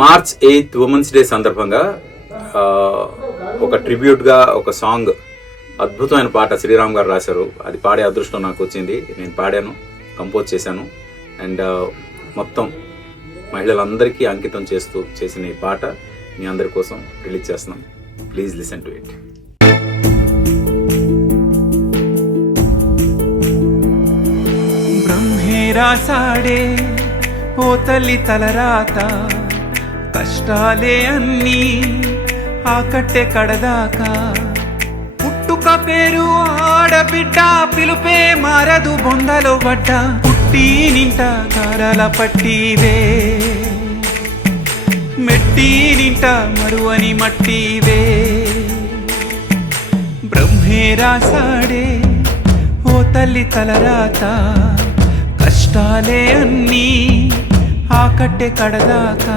March 8 women's day సందర్భంగా ఒక ట్రిబ్యూట్గా ఒక సాంగ్, అద్భుతమైన పాట శ్రీరామ్ గారు రాశారు. అది పాడే అదృష్టం నాకు వచ్చింది. నేను పాడాను, కంపోజ్ చేశాను. అండ్ మొత్తం మహిళలందరికీ అంకితం చేస్తూ చేసిన ఈ పాట మీ అందరి కోసం రిలీజ్ చేస్తున్నాం. Please listen to it. రాసాడే ఓ తల్లి తలరాత, కష్టాలే అన్నీ ఆ కట్టె కడదాకా. పుట్టుక పేరు ఆడబిడ్డ, పిలుపే మారదు బొందలో పడ్డ. పుట్టి నింట కారాల పట్టివే, మెట్టి నింట మరువని మట్టివే. బ్రహ్మే రాసాడే ఓ తల్లి తలరాత, కష్టాలే అన్నీ ఆ కట్టె కడదాకా.